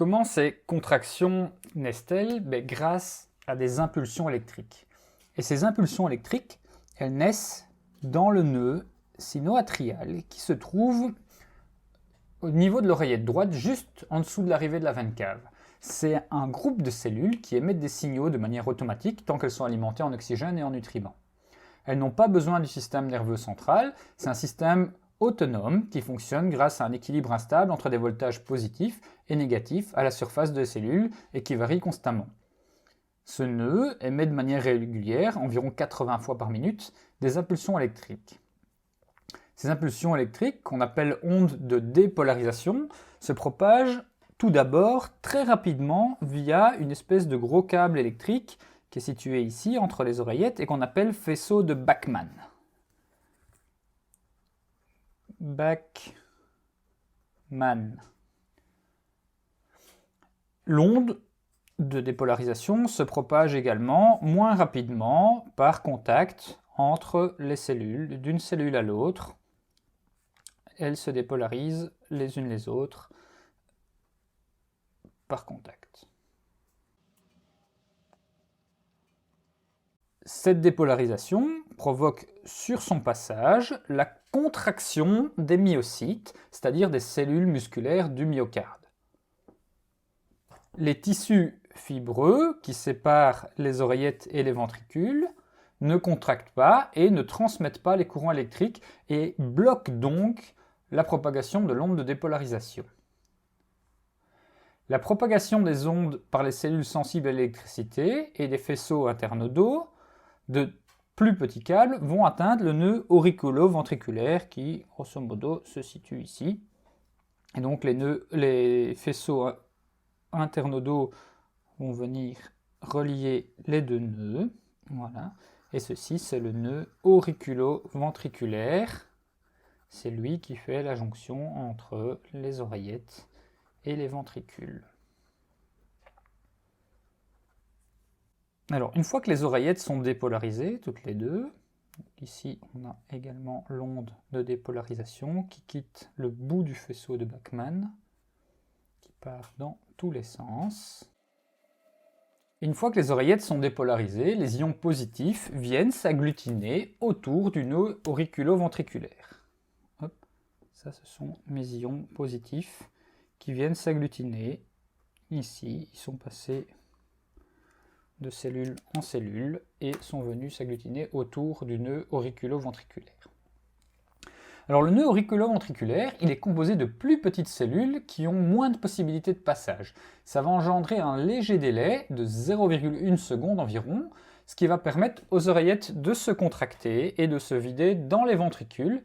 Comment ces contractions naissent-elles? Grâce à des impulsions électriques. Et ces impulsions électriques, elles naissent dans le nœud sino-atrial qui se trouve au niveau de l'oreillette droite, juste en dessous de l'arrivée de la veine cave. C'est un groupe de cellules qui émettent des signaux de manière automatique tant qu'elles sont alimentées en oxygène et en nutriments. Elles n'ont pas besoin du système nerveux central, c'est un système autonome qui fonctionne grâce à un équilibre instable entre des voltages positifs et négatifs à la surface des cellules et qui varie constamment. Ce nœud émet de manière régulière, environ 80 fois par minute, des impulsions électriques. Ces impulsions électriques, qu'on appelle ondes de dépolarisation, se propagent tout d'abord très rapidement via une espèce de gros câble électrique qui est situé ici entre les oreillettes et qu'on appelle faisceau de Bachmann. L'onde de dépolarisation se propage également moins rapidement par contact entre les cellules, d'une cellule à l'autre. Elles se dépolarisent les unes les autres par contact. Cette dépolarisation provoque sur son passage la contraction des myocytes, c'est-à-dire des cellules musculaires du myocarde. Les tissus fibreux qui séparent les oreillettes et les ventricules ne contractent pas et ne transmettent pas les courants électriques et bloquent donc la propagation de l'onde de dépolarisation. La propagation des ondes par les cellules sensibles à l'électricité et des faisceaux internodaux de plus petits câbles vont atteindre le nœud auriculo-ventriculaire qui, grosso modo, se situe ici. Et donc les faisceaux internodaux vont venir relier les deux nœuds. Voilà. Et ceci, c'est le nœud auriculo-ventriculaire. C'est lui qui fait la jonction entre les oreillettes et les ventricules. Alors, une fois que les oreillettes sont dépolarisées, toutes les deux, ici on a également l'onde de dépolarisation qui quitte le bout du faisceau de Bachmann, qui part dans tous les sens. Une fois que les oreillettes sont dépolarisées, les ions positifs viennent s'agglutiner autour du nœud auriculo-ventriculaire. Hop, ça ce sont mes ions positifs qui viennent s'agglutiner. Ici, ils sont passés de cellule en cellule et sont venus s'agglutiner autour du nœud auriculo-ventriculaire. Alors le nœud auriculo-ventriculaire, il est composé de plus petites cellules qui ont moins de possibilités de passage. Ça va engendrer un léger délai de 0,1 seconde environ, ce qui va permettre aux oreillettes de se contracter et de se vider dans les ventricules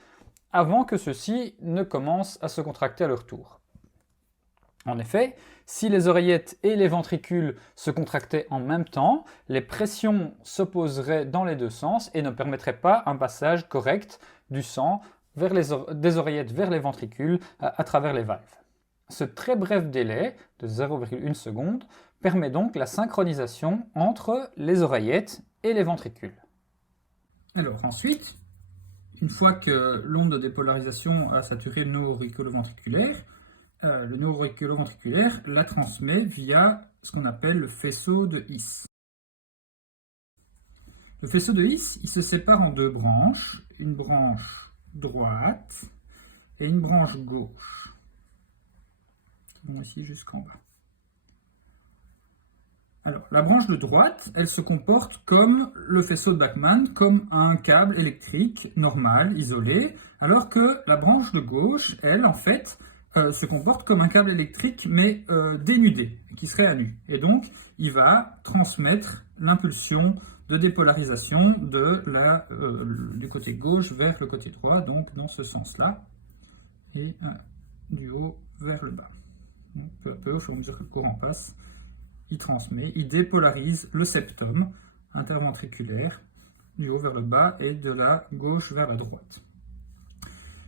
avant que ceux-ci ne commencent à se contracter à leur tour. En effet, si les oreillettes et les ventricules se contractaient en même temps, les pressions s'opposeraient dans les deux sens et ne permettraient pas un passage correct du sang des oreillettes vers les ventricules à travers les valves. Ce très bref délai de 0,1 seconde permet donc la synchronisation entre les oreillettes et les ventricules. Alors ensuite, une fois que l'onde de dépolarisation a saturé le nœud auriculo-ventriculaire, le nœud auriculo-ventriculaire la transmet via ce qu'on appelle le faisceau de His. Le faisceau de His, il se sépare en deux branches, une branche droite et une branche gauche, qui vont ici jusqu'en bas. Alors, la branche de droite, elle se comporte comme le faisceau de Bachmann, comme un câble électrique normal, isolé, alors que la branche de gauche, elle, en fait, se comporte comme un câble électrique, mais dénudé, qui serait à nu. Et donc, il va transmettre l'impulsion de dépolarisation du côté gauche vers le côté droit, donc dans ce sens-là, et du haut vers le bas. Donc, peu à peu, au fur et à mesure que le courant passe, il dépolarise le septum interventriculaire du haut vers le bas et de la gauche vers la droite.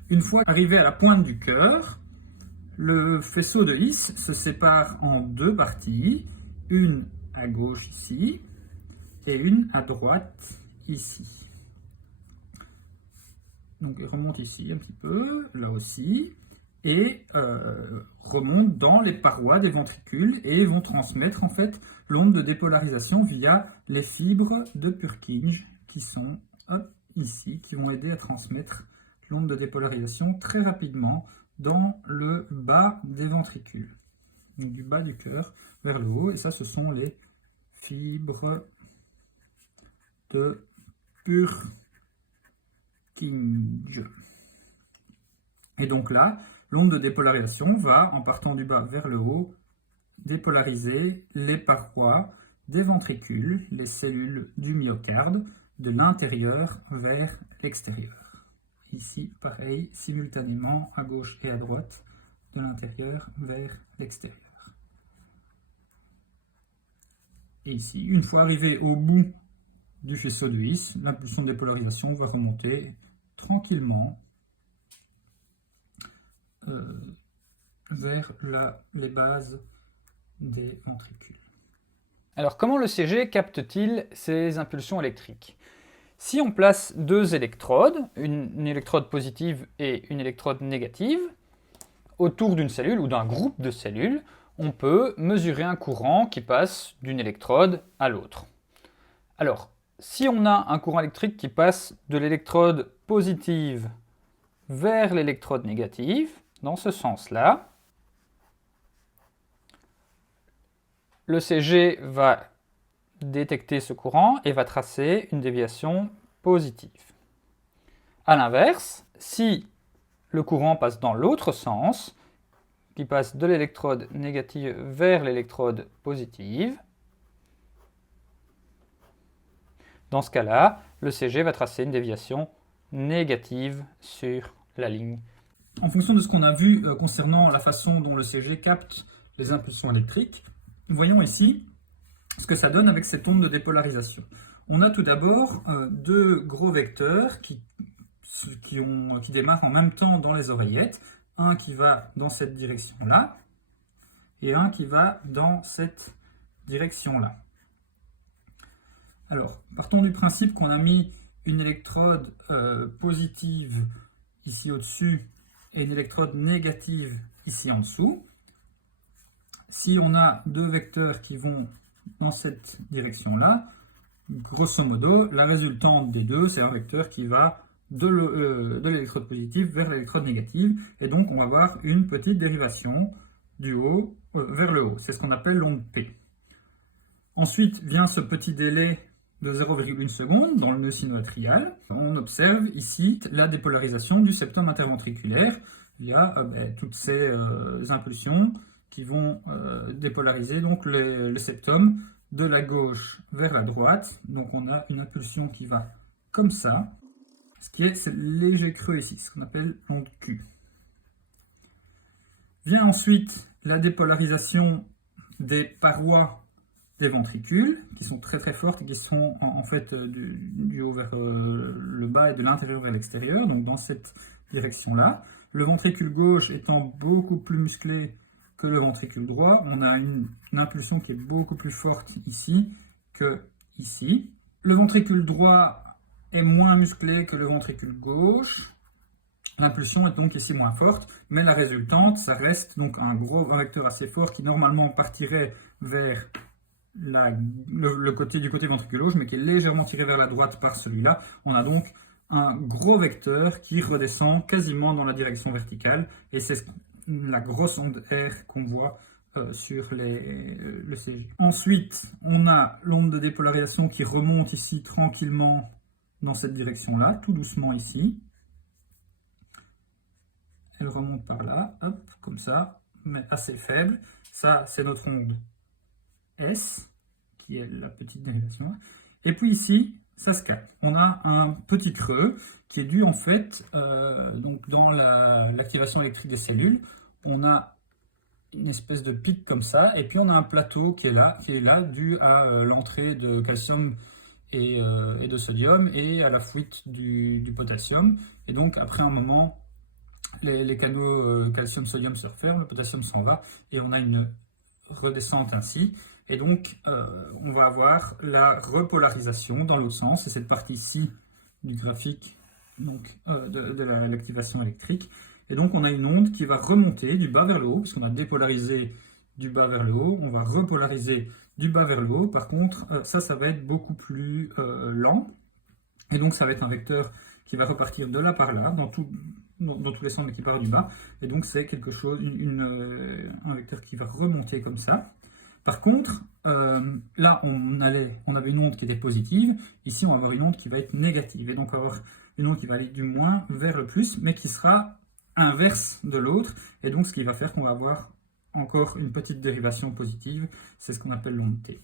Une fois arrivé à la pointe du cœur, le faisceau de His se sépare en deux parties, une à gauche ici et une à droite ici. Donc il remonte ici un petit peu, là aussi, et remontent dans les parois des ventricules et vont transmettre en fait l'onde de dépolarisation via les fibres de Purkinje qui sont ici, qui vont aider à transmettre l'onde de dépolarisation très rapidement dans le bas des ventricules, donc du bas du cœur vers le haut, et ça ce sont les fibres de Purkinje. Et donc là, l'onde de dépolarisation va, en partant du bas vers le haut, dépolariser les parois des ventricules, les cellules du myocarde, de l'intérieur vers l'extérieur. Ici, pareil, simultanément, à gauche et à droite, de l'intérieur vers l'extérieur. Et ici, une fois arrivé au bout du faisceau de His, l'impulsion de dépolarisation va remonter tranquillement vers les bases des ventricules. Alors, comment le CG capte-t-il ces impulsions électriques? Si on place deux électrodes, une électrode positive et une électrode négative, autour d'une cellule ou d'un groupe de cellules, on peut mesurer un courant qui passe d'une électrode à l'autre. Alors, si on a un courant électrique qui passe de l'électrode positive vers l'électrode négative, dans ce sens-là, le CG va détecter ce courant et va tracer une déviation positive. A l'inverse, si le courant passe dans l'autre sens, qui passe de l'électrode négative vers l'électrode positive, dans ce cas-là, le CG va tracer une déviation négative sur la ligne. En fonction de ce qu'on a vu concernant la façon dont le CG capte les impulsions électriques, voyons ici ce que ça donne avec cette onde de dépolarisation. On a tout d'abord deux gros vecteurs qui démarrent en même temps dans les oreillettes, un qui va dans cette direction-là et un qui va dans cette direction-là. Alors, partons du principe qu'on a mis une électrode positive ici au-dessus et une électrode négative ici en dessous. Si on a deux vecteurs qui vont dans cette direction-là, grosso modo, la résultante des deux, c'est un vecteur qui va de l'électrode positive vers l'électrode négative, et donc on va avoir une petite dérivation du haut vers le haut. C'est ce qu'on appelle l'onde P. Ensuite vient ce petit délai de 0,1 seconde dans le nœud sino-atrial. On observe ici la dépolarisation du septum interventriculaire via toutes ces impulsions qui vont dépolariser donc le septum de la gauche vers la droite. Donc on a une impulsion qui va comme ça, ce qui est ce léger creux ici, ce qu'on appelle l'onde Q. Vient ensuite la dépolarisation des parois des ventricules, qui sont très très fortes et qui sont en fait du haut vers le bas et de l'intérieur vers l'extérieur, donc dans cette direction-là. Le ventricule gauche étant beaucoup plus musclé que le ventricule droit, on a une impulsion qui est beaucoup plus forte ici que ici. Le ventricule droit est moins musclé que le ventricule gauche. L'impulsion est donc ici moins forte, mais la résultante, ça reste donc un vecteur assez fort qui normalement partirait vers le côté ventricule gauche, mais qui est légèrement tiré vers la droite par celui-là. On a donc un gros vecteur qui redescend quasiment dans la direction verticale, et c'est la grosse onde R qu'on voit sur le CG. Ensuite, on a l'onde de dépolarisation qui remonte ici tranquillement dans cette direction-là, tout doucement ici. Elle remonte par là, hop, comme ça, mais assez faible. Ça, c'est notre onde S, qui est la petite dérivation. Et puis ici, ça se capte. On a un petit creux qui est dû en fait donc dans l'activation électrique des cellules. On a une espèce de pic comme ça, et puis on a un plateau qui est là dû à l'entrée de calcium et de sodium et à la fuite du potassium. Et donc après un moment, les canaux calcium-sodium se referment, le potassium s'en va, et on a une redescente ainsi. Et donc, on va avoir la repolarisation dans l'autre sens, et cette partie-ci du graphique donc, de l'activation électrique. Et donc on a une onde qui va remonter du bas vers le haut, parce qu'on a dépolarisé du bas vers le haut, on va repolariser du bas vers le haut. Par contre, ça va être beaucoup plus lent. Et donc ça va être un vecteur qui va repartir de là par là, dans tous les sens, mais qui part du bas. Et donc c'est quelque chose, un vecteur qui va remonter comme ça. Par contre, là on avait une onde qui était positive, ici on va avoir une onde qui va être négative. Et donc on va avoir une onde qui va aller du moins vers le plus, mais qui sera inverse de l'autre. Et donc ce qui va faire qu'on va avoir encore une petite dérivation positive, c'est ce qu'on appelle l'onde T.